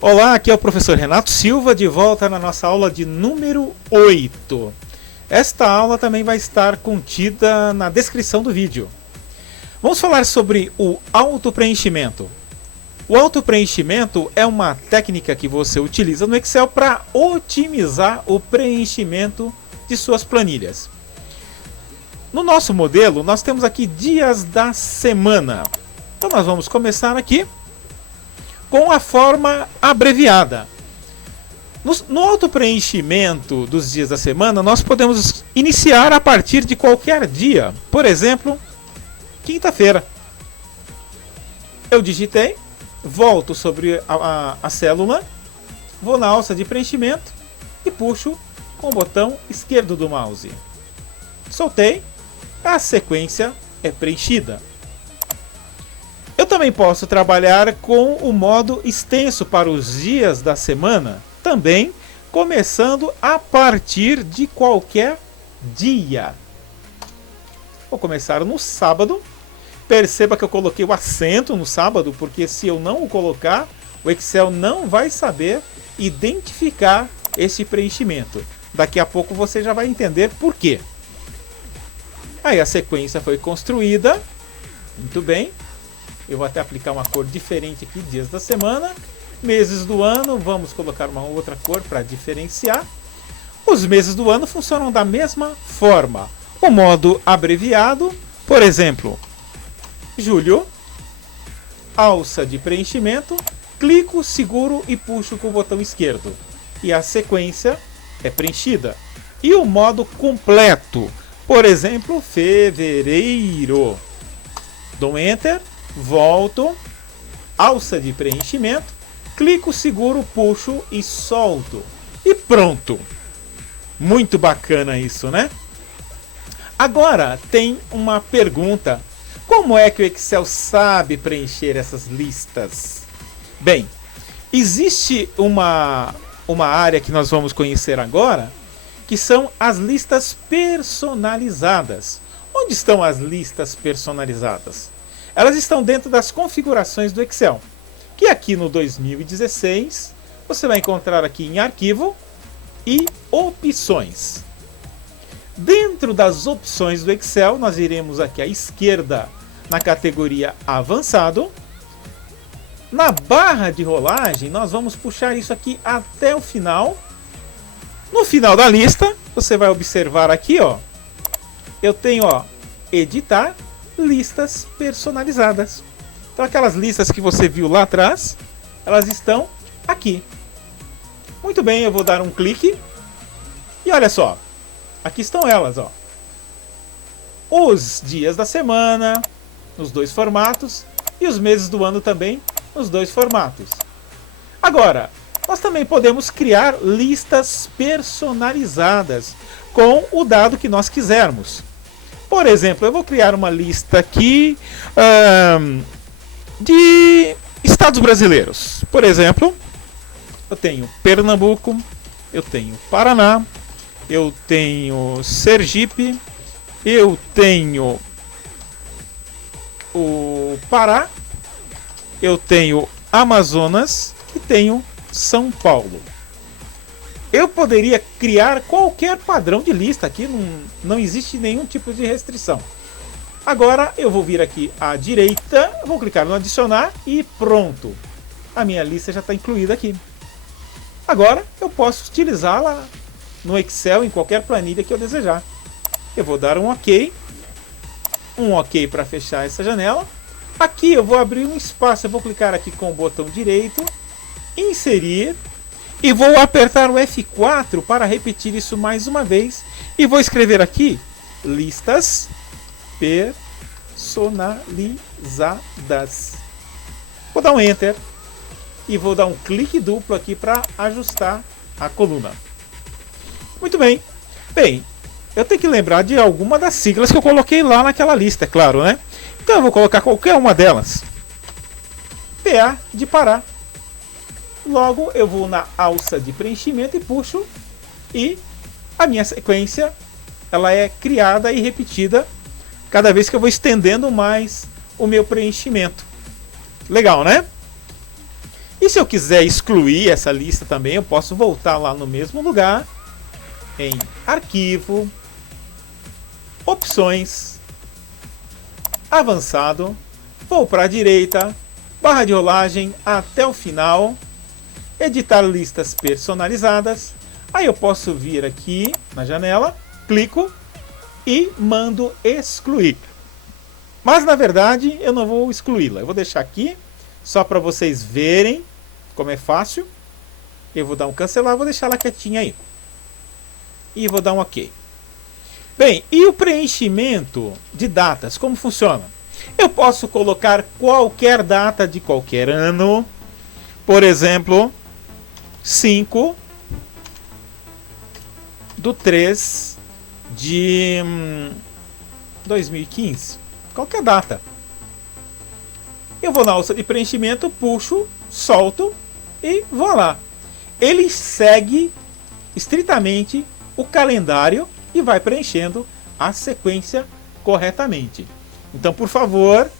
Olá, aqui é o professor Renato Silva, de volta na nossa aula de número 8. Esta aula também vai estar contida na descrição do vídeo. Vamos falar sobre o autopreenchimento. O autopreenchimento é uma técnica que você utiliza no Excel para otimizar o preenchimento de suas planilhas. No nosso modelo, nós temos aqui dias da semana. Então nós vamos começar aqui com a forma abreviada. No autopreenchimento dos dias da semana, nós podemos iniciar a partir de qualquer dia. Por exemplo, quinta-feira. Eu digitei, volto sobre a célula, vou na alça de preenchimento e puxo com o botão esquerdo do mouse. Soltei, a sequência é preenchida. Eu também posso trabalhar com o modo extenso para os dias da semana, também começando a partir de qualquer dia. Vou começar no sábado. Perceba que eu coloquei o acento no sábado, porque se eu não o colocar, o Excel não vai saber identificar esse preenchimento. Daqui a pouco você já vai entender por quê. Aí a sequência foi construída. Muito bem. Eu vou até aplicar uma cor diferente aqui, dias da semana. Meses do ano, vamos colocar uma outra cor para diferenciar. Os meses do ano funcionam da mesma forma. O modo abreviado, por exemplo, julho, alça de preenchimento, clico, seguro e puxo com o botão esquerdo. E a sequência é preenchida. E o modo completo, por exemplo, fevereiro. Dou Enter. Volto, alça de preenchimento, clico, seguro, puxo e solto. E pronto! Muito bacana isso, né? Agora tem uma pergunta. Como é que o Excel sabe preencher essas listas? Bem, existe uma área que nós vamos conhecer agora, que são as listas personalizadas. Onde estão as listas personalizadas? Elas estão dentro das configurações do Excel, que aqui no 2016 você vai encontrar aqui em Arquivo e Opções. Dentro das opções do Excel, nós iremos aqui à esquerda na categoria Avançado. Na barra de rolagem, nós vamos puxar isso aqui até o final. No final da lista, você vai observar aqui, ó, eu tenho, ó, Editar listas personalizadas. Então aquelas listas que você viu lá atrás, elas estão aqui. Muito bem, eu vou dar um clique e olha só, aqui estão elas, ó. Os dias da semana nos dois formatos e os meses do ano também nos dois formatos. Agora, nós também podemos criar listas personalizadas com o dado que nós quisermos. Por exemplo, eu vou criar uma lista aqui de estados brasileiros. Por exemplo, eu tenho Pernambuco, eu tenho Paraná, eu tenho Sergipe, eu tenho o Pará, eu tenho Amazonas e tenho São Paulo. Eu poderia criar qualquer padrão de lista aqui, não existe nenhum tipo de restrição. Agora eu vou vir aqui à direita, vou clicar no adicionar e pronto. A minha lista já está incluída aqui. Agora eu posso utilizá-la no Excel em qualquer planilha que eu desejar. Eu vou dar um OK para fechar essa janela. Aqui eu vou abrir um espaço, eu vou clicar aqui com o botão direito, inserir. E vou apertar o F4 para repetir isso mais uma vez. E vou escrever aqui, listas personalizadas. Vou dar um Enter. E vou dar um clique duplo aqui para ajustar a coluna. Muito bem. Bem, eu tenho que lembrar de alguma das siglas que eu coloquei lá naquela lista, é claro, né? Então eu vou colocar qualquer uma delas. PA de Pará. Logo, eu vou na alça de preenchimento e puxo, e a minha sequência ela é criada e repetida cada vez que eu vou estendendo mais o meu preenchimento. Legal, né? E se eu quiser excluir essa lista também, eu posso voltar lá no mesmo lugar, em Arquivo, Opções, Avançado, vou para a direita, barra de rolagem até o final, Editar listas personalizadas. Aí eu posso vir aqui na janela, clico e mando excluir. Mas na verdade eu não vou excluí-la, eu vou deixar aqui só para vocês verem como é fácil. Eu vou dar um cancelar, vou deixar ela quietinha aí. E vou dar um OK. Bem, e o preenchimento de datas, como funciona? Eu posso colocar qualquer data de qualquer ano. Por exemplo, 5/3 de 2015. Qualquer data. Eu vou na alça de preenchimento, puxo, solto e vou lá. Ele segue estritamente o calendário e vai preenchendo a sequência corretamente. Então, por favor,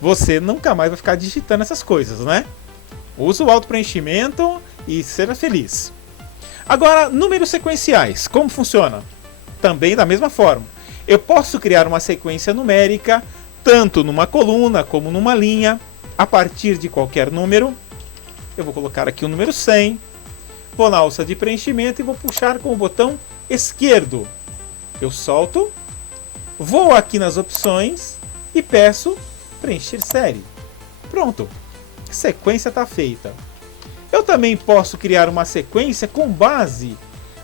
você nunca mais vai ficar digitando essas coisas, né? Use o auto-preenchimento e seja feliz. Agora, números sequenciais, como funciona? Também da mesma forma. Eu posso criar uma sequência numérica, tanto numa coluna como numa linha, a partir de qualquer número. Eu vou colocar aqui o número 100, vou na alça de preenchimento e vou puxar com o botão esquerdo. Eu solto, vou aqui nas opções e peço preencher série. Pronto, a sequência está feita. Eu também posso criar uma sequência com base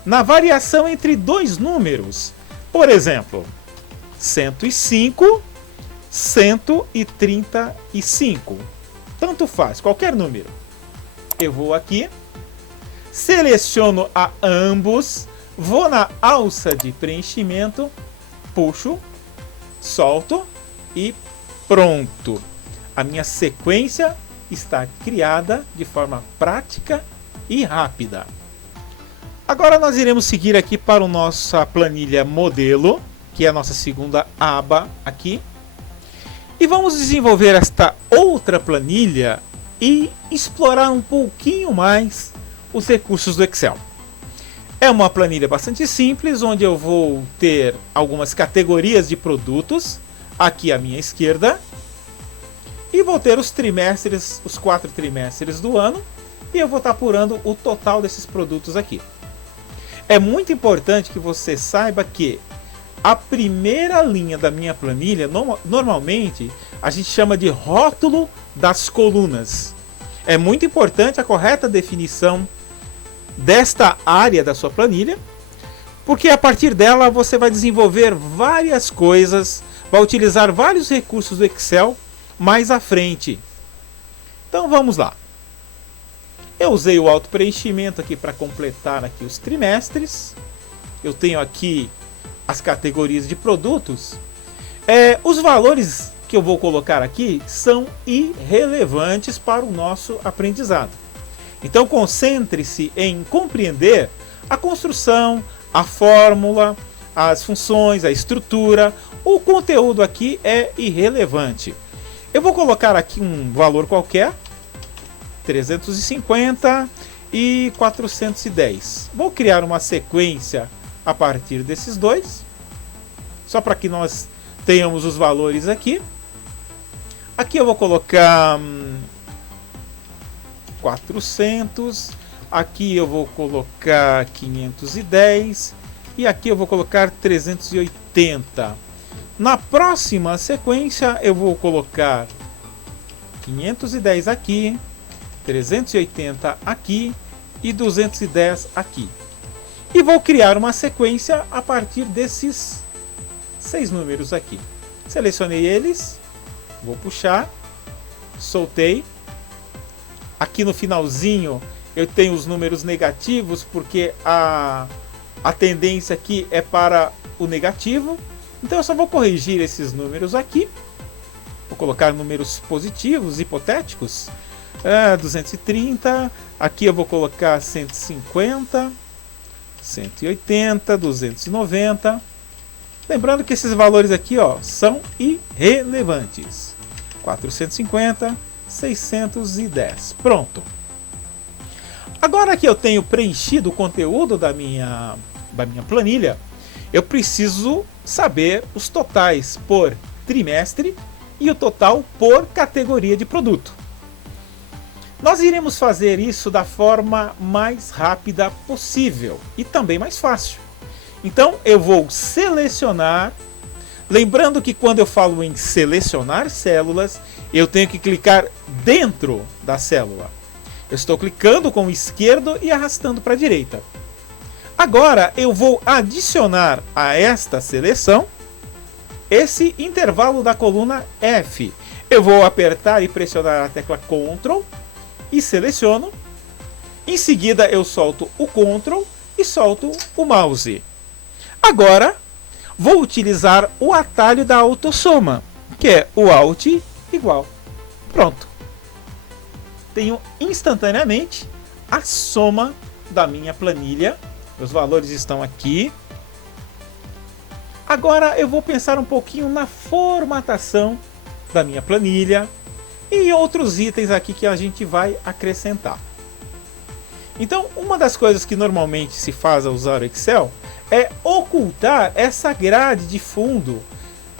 na variação entre dois números. Por exemplo, 105, 135. Tanto faz, qualquer número. Eu vou aqui, seleciono a ambos, vou na alça de preenchimento, puxo, solto e pronto. A minha sequência está criada de forma prática e rápida. Agora nós iremos seguir aqui para a nossa planilha modelo, que é a nossa segunda aba aqui. E vamos desenvolver esta outra planilha e explorar um pouquinho mais os recursos do Excel. É uma planilha bastante simples, onde eu vou ter algumas categorias de produtos, aqui à minha esquerda, e vou ter os trimestres, os 4 trimestres do ano, e eu vou estar apurando o total desses produtos aqui. É muito importante que você saiba que a primeira linha da minha planilha, normalmente, a gente chama de rótulo das colunas. É muito importante a correta definição desta área da sua planilha, porque a partir dela você vai desenvolver várias coisas, vai utilizar vários recursos do Excel mais à frente. Então vamos lá. Eu usei o auto-preenchimento aqui para completar aqui os trimestres. Eu tenho aqui as categorias de produtos. Os valores que eu vou colocar aqui são irrelevantes para o nosso aprendizado. Então concentre-se em compreender a construção, a fórmula, as funções, a estrutura. O conteúdo aqui é irrelevante. Eu vou colocar aqui um valor qualquer, 350 e 410. Vou criar uma sequência a partir desses dois, só para que nós tenhamos os valores aqui. Aqui eu vou colocar 400, aqui eu vou colocar 510 e aqui eu vou colocar 380. Na próxima sequência eu vou colocar 510 aqui, 380 aqui e 210 aqui. E vou criar uma sequência a partir desses 6 números aqui. Selecionei eles, vou puxar, soltei. Aqui no finalzinho eu tenho os números negativos, porque a tendência aqui é para o negativo. Então eu só vou corrigir esses números aqui. Vou colocar números positivos, hipotéticos. 230, aqui eu vou colocar 150, 180, 290. Lembrando que esses valores aqui, ó, são irrelevantes. 450, 610. Pronto. Agora que eu tenho preenchido o conteúdo da minha planilha, eu preciso saber os totais por trimestre e o total por categoria de produto. Nós iremos fazer isso da forma mais rápida possível e também mais fácil. Então eu vou selecionar, lembrando que quando eu falo em selecionar células, eu tenho que clicar dentro da célula. Eu estou clicando com o esquerdo e arrastando para a direita. Agora eu vou adicionar a esta seleção esse intervalo da coluna F. Eu vou apertar e pressionar a tecla Ctrl e seleciono. Em seguida eu solto o Ctrl e solto o mouse. Agora vou utilizar o atalho da autossoma, que é o Alt igual. Pronto. Tenho instantaneamente a soma da minha planilha. Os valores estão aqui. Agora eu vou pensar um pouquinho na formatação da minha planilha e outros itens aqui que a gente vai acrescentar. Então, uma das coisas que normalmente se faz ao usar o Excel é ocultar essa grade de fundo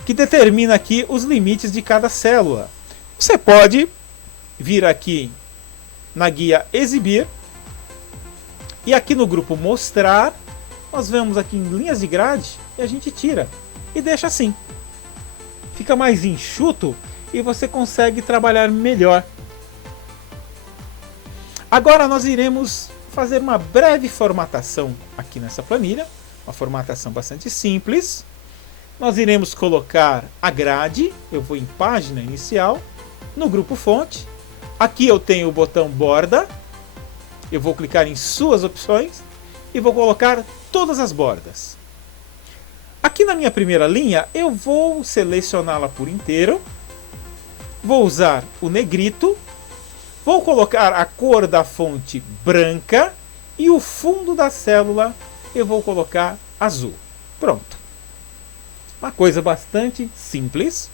que determina aqui os limites de cada célula. Você pode vir aqui na guia Exibir e aqui no grupo Mostrar, nós vemos aqui em linhas de grade e a gente tira e deixa assim. Fica mais enxuto e você consegue trabalhar melhor. Agora nós iremos fazer uma breve formatação aqui nessa planilha, uma formatação bastante simples. Nós iremos colocar a grade, eu vou em página inicial, no grupo fonte. Aqui eu tenho o botão borda, eu vou clicar em suas opções e vou colocar todas as bordas. Aqui na minha primeira linha eu vou selecioná-la por inteiro, vou usar o negrito, vou colocar a cor da fonte branca e o fundo da célula eu vou colocar azul. Pronto. Uma coisa bastante simples.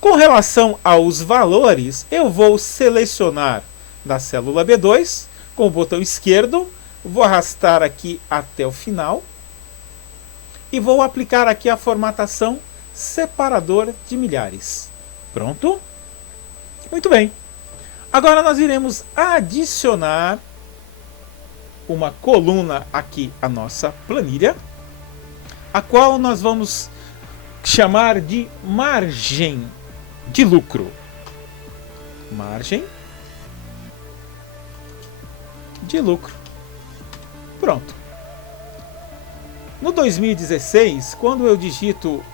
Com relação aos valores, eu vou selecionar da célula B2 com o botão esquerdo, vou arrastar aqui até o final e vou aplicar aqui a formatação separador de milhares. Pronto? Muito bem. Agora nós iremos adicionar uma coluna aqui à nossa planilha, a qual nós vamos chamar de margem de lucro. Margem de lucro. Pronto. No 2016, quando eu digito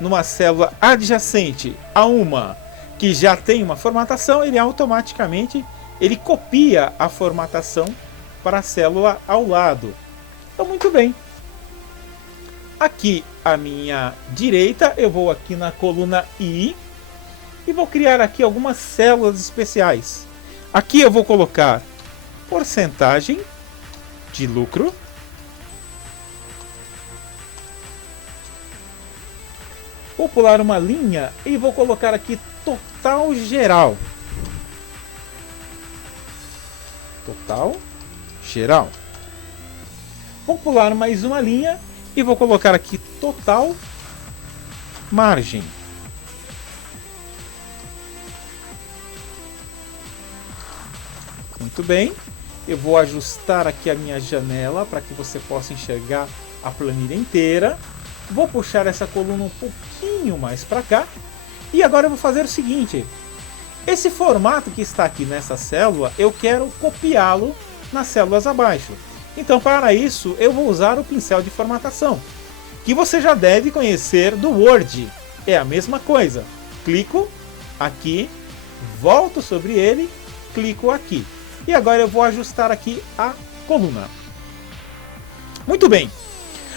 numa célula adjacente a uma que já tem uma formatação, ele automaticamente copia a formatação para a célula ao lado. Então, muito bem. Aqui à minha direita, eu vou aqui na coluna I e vou criar aqui algumas células especiais. Aqui eu vou colocar porcentagem de lucro. Vou pular uma linha e vou colocar aqui total geral. Total geral. Vou pular mais uma linha e vou colocar aqui total margem. Muito bem. Eu vou ajustar aqui a minha janela para que você possa enxergar a planilha inteira. Vou puxar essa coluna um pouquinho mais para cá. E agora eu vou fazer o seguinte. Esse formato que está aqui nessa célula, eu quero copiá-lo nas células abaixo. Então, para isso, eu vou usar o pincel de formatação, que você já deve conhecer do Word. É a mesma coisa. Clico aqui, volto sobre ele, clico aqui. E agora eu vou ajustar aqui a coluna. Muito bem.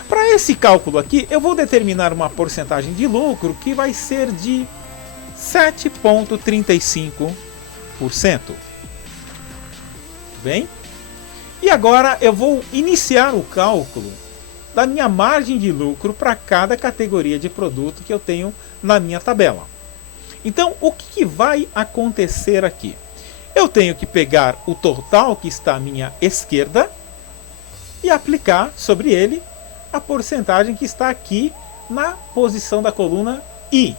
Para esse cálculo aqui, eu vou determinar uma porcentagem de lucro que vai ser de 7,35%. Bem? E agora eu vou iniciar o cálculo da minha margem de lucro para cada categoria de produto que eu tenho na minha tabela. Então, o que vai acontecer aqui? Eu tenho que pegar o total que está à minha esquerda e aplicar sobre ele a porcentagem que está aqui na posição da coluna I.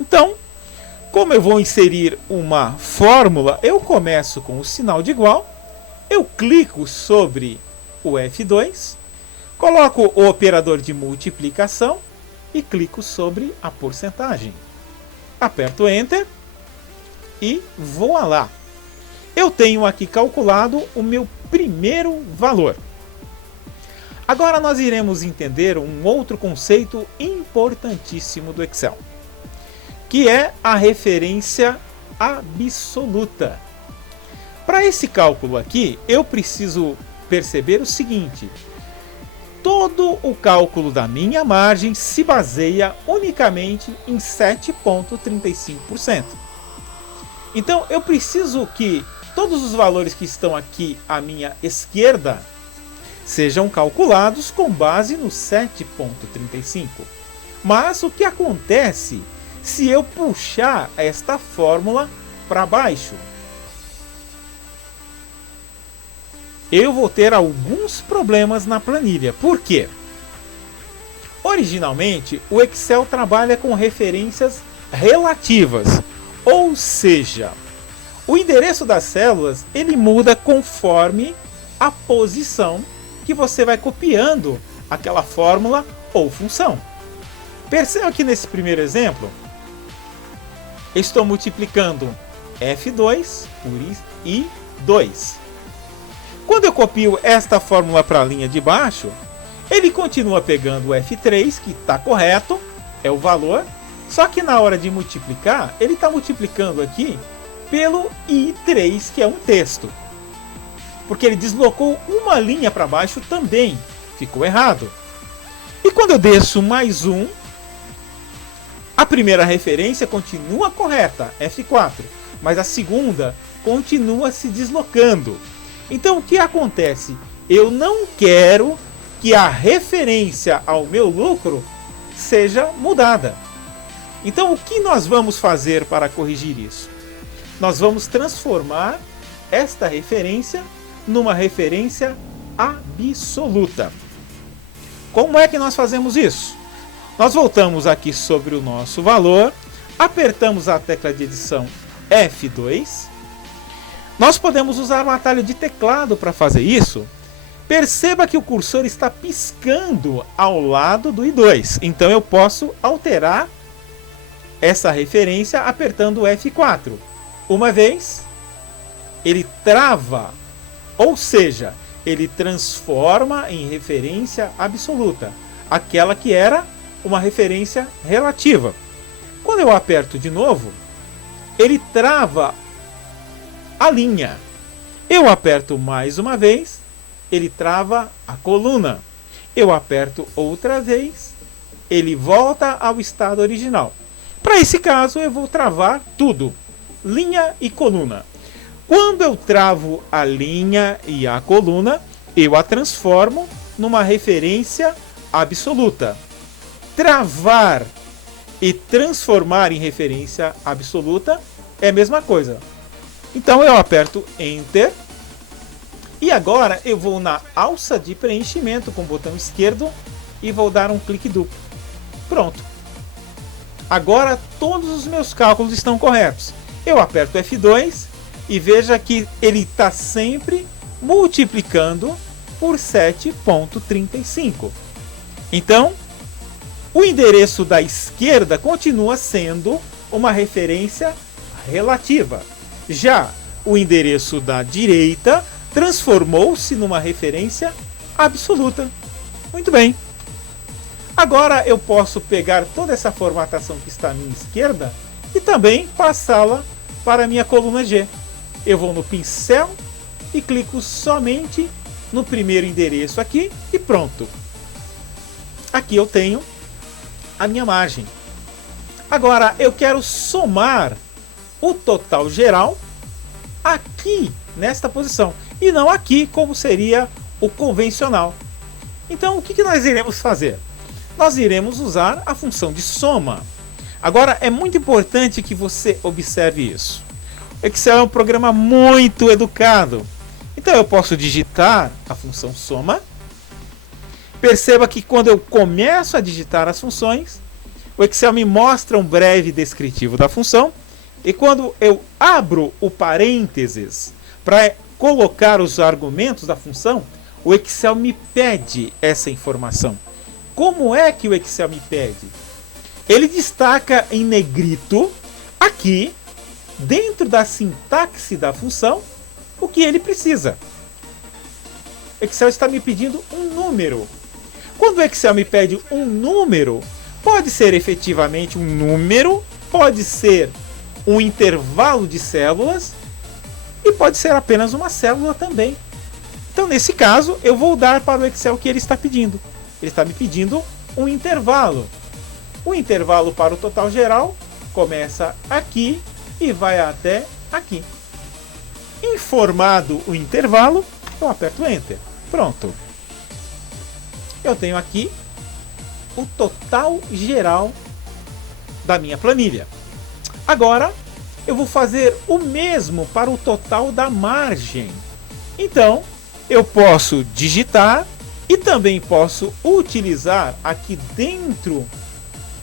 Então, como eu vou inserir uma fórmula, eu começo com o sinal de igual, eu clico sobre o F2, coloco o operador de multiplicação e clico sobre a porcentagem. Aperto Enter e vou lá. Eu tenho aqui calculado o meu primeiro valor. Agora nós iremos entender um outro conceito importantíssimo do Excel, que é a referência absoluta. Para esse cálculo aqui, eu preciso perceber o seguinte: todo o cálculo da minha margem se baseia unicamente em 7,35%. Então eu preciso que todos os valores que estão aqui à minha esquerda sejam calculados com base no 7,35. Mas o que acontece se eu puxar esta fórmula para baixo? Eu vou ter alguns problemas na planilha. Por quê? Originalmente, o Excel trabalha com referências relativas, ou seja, o endereço das células ele muda conforme a posição que você vai copiando aquela fórmula ou função. Perceba que nesse primeiro exemplo, estou multiplicando F2 por I2. Quando eu copio esta fórmula para a linha de baixo, ele continua pegando o F3, que está correto, é o valor, só que na hora de multiplicar, ele está multiplicando aqui pelo I3, que é um texto. Porque ele deslocou uma linha para baixo também, ficou errado. E quando eu desço mais um, a primeira referência continua correta, F4, mas a segunda continua se deslocando. Então o que acontece? Eu não quero que a referência ao meu lucro seja mudada. Então o que nós vamos fazer para corrigir isso? Nós vamos transformar esta referência numa referência absoluta. Como é que nós fazemos isso? Nós voltamos aqui sobre o nosso valor, apertamos a tecla de edição F2. Nós podemos usar um atalho de teclado para fazer isso. Perceba que o cursor está piscando ao lado do I2. Então eu posso alterar essa referência apertando o F4. Uma vez, ele trava, ou seja, ele transforma em referência absoluta, aquela que era uma referência relativa. Quando eu aperto de novo, ele trava a linha. Eu aperto mais uma vez, ele trava a coluna. Eu aperto outra vez, ele volta ao estado original. Para esse caso, eu vou travar tudo, linha e coluna. Quando eu travo a linha e a coluna, eu a transformo numa referência absoluta. Travar e transformar em referência absoluta é a mesma coisa. Então eu aperto Enter e agora eu vou na alça de preenchimento com o botão esquerdo e vou dar um clique duplo. Pronto. Agora todos os meus cálculos estão corretos. Eu aperto F2 e veja que ele está sempre multiplicando por 7,35. Então, o endereço da esquerda continua sendo uma referência relativa. Já o endereço da direita transformou-se numa referência absoluta. Muito bem. Agora eu posso pegar toda essa formatação que está à minha esquerda e também passá-la para a minha coluna G. Eu vou no pincel e clico somente no primeiro endereço aqui e pronto. Aqui eu tenho a minha margem. Agora eu quero somar o total geral aqui nesta posição e não aqui como seria o convencional. Então o que nós iremos fazer? Nós iremos usar a função de soma. Agora é muito importante que você observe isso. O Excel é um programa muito educado. Então eu posso digitar a função soma. Perceba que quando eu começo a digitar as funções, o Excel me mostra um breve descritivo da função. E quando eu abro o parênteses para colocar os argumentos da função, o Excel me pede essa informação. Como é que o Excel me pede? Ele destaca em negrito, aqui, dentro da sintaxe da função, o que ele precisa. O Excel está me pedindo um número. Quando o Excel me pede um número, pode ser efetivamente um número, pode ser um intervalo de células e pode ser apenas uma célula também. Então, nesse caso, eu vou dar para o Excel o que ele está pedindo. Ele está me pedindo um intervalo. O intervalo para o total geral começa aqui e vai até aqui. Informado o intervalo, eu aperto Enter. Pronto. Eu tenho aqui o total geral da minha planilha. Agora, eu vou fazer o mesmo para o total da margem. Então, eu posso digitar e também posso utilizar aqui dentro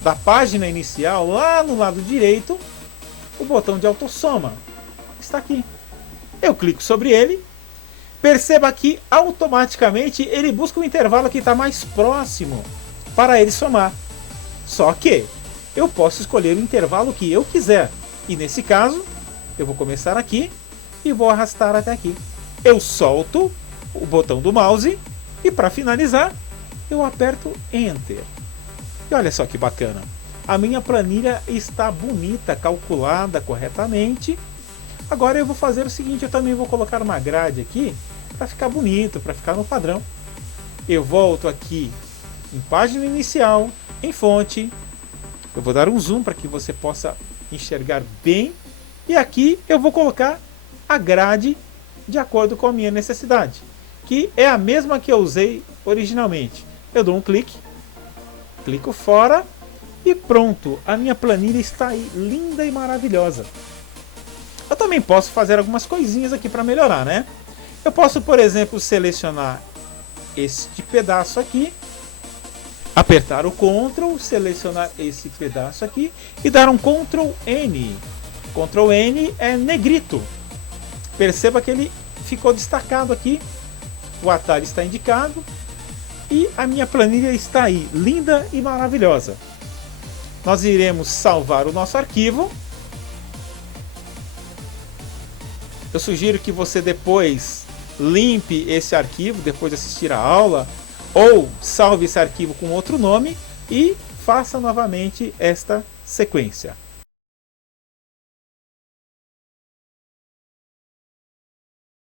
da página inicial, lá no lado direito, o botão de autossoma. Está aqui. Eu clico sobre ele. Perceba que automaticamente ele busca o intervalo que está mais próximo para ele somar. Só que eu posso escolher o intervalo que eu quiser. E nesse caso, eu vou começar aqui e vou arrastar até aqui. Eu solto o botão do mouse e para finalizar, eu aperto Enter. E olha só que bacana. A minha planilha está bonita, calculada corretamente. Agora eu vou fazer o seguinte, eu também vou colocar uma grade aqui para ficar bonito, para ficar no padrão. Eu volto aqui em página inicial, em fonte. Eu vou dar um zoom para que você possa enxergar bem. E aqui eu vou colocar a grade de acordo com a minha necessidade, que é a mesma que eu usei originalmente. Eu dou um clique, clico fora e pronto. A minha planilha está aí, linda e maravilhosa. Eu também posso fazer algumas coisinhas aqui para melhorar, né? Eu posso, por exemplo, selecionar este pedaço aqui, apertar o Ctrl, selecionar esse pedaço aqui e dar um Ctrl N. Ctrl N é negrito. Perceba que ele ficou destacado aqui. O atalho está indicado e a minha planilha está aí, linda e maravilhosa. Nós iremos salvar o nosso arquivo. Eu sugiro que você depois limpe esse arquivo, depois de assistir a aula, ou salve esse arquivo com outro nome e faça novamente esta sequência.